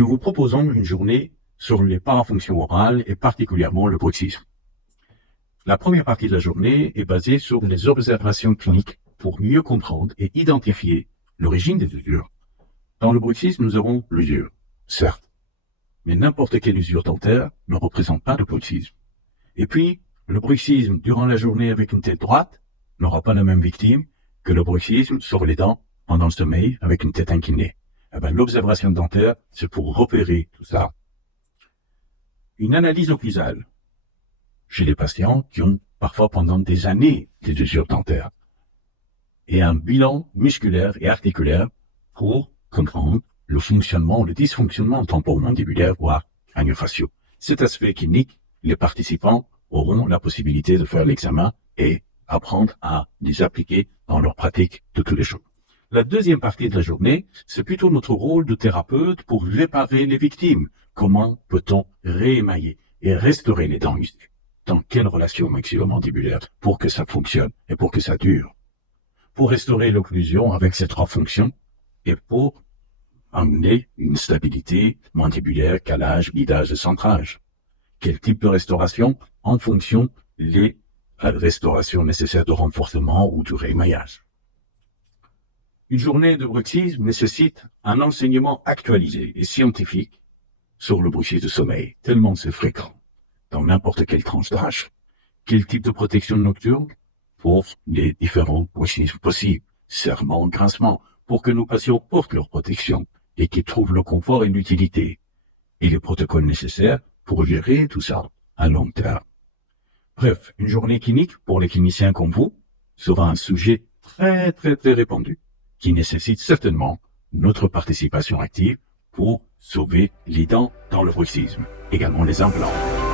Nous vous proposons une journée sur les parafonctions orales et particulièrement le bruxisme. La première partie de la journée est basée sur les observations cliniques pour mieux comprendre et identifier l'origine des usures. Dans le bruxisme, nous aurons l'usure, certes, mais n'importe quelle usure dentaire ne représente pas le bruxisme. Et puis, le bruxisme durant la journée avec une tête droite n'aura pas la même victime que le bruxisme sur les dents pendant le sommeil avec une tête inclinée. L'observation dentaire, c'est pour repérer tout ça. Une analyse occlusale chez les patients qui ont parfois pendant des années des usures dentaires. Et un bilan musculaire et articulaire pour comprendre le fonctionnement, le dysfonctionnement temporomandibulaire, voire craniofaciaux. Cet aspect clinique, les participants auront la possibilité de faire l'examen et apprendre à les appliquer dans leur pratique de tous les jours. La deuxième partie de la journée, c'est plutôt notre rôle de thérapeute pour réparer les victimes. Comment peut-on réémailler et restaurer les dents usées? Dans quelle relation maxillomandibulaire pour que ça fonctionne et pour que ça dure? Pour restaurer l'occlusion avec ces trois fonctions et pour amener une stabilité mandibulaire, calage, guidage et centrage. Quel type de restauration en fonction des restaurations nécessaires de renforcement ou du réémaillage. Une journée de bruxisme nécessite un enseignement actualisé et scientifique sur le bruxisme de sommeil, tellement c'est fréquent dans n'importe quelle tranche d'âge. Quel type de protection nocturne pour les différents bruxismes possibles, serrement, grincement, pour que nos patients portent leur protection et qu'ils trouvent le confort et l'utilité et les protocoles nécessaires pour gérer tout ça à long terme. Bref, une journée clinique pour les cliniciens comme vous sera un sujet très répandu qui nécessite certainement notre participation active pour sauver les dents dans le bruxisme, également les implants.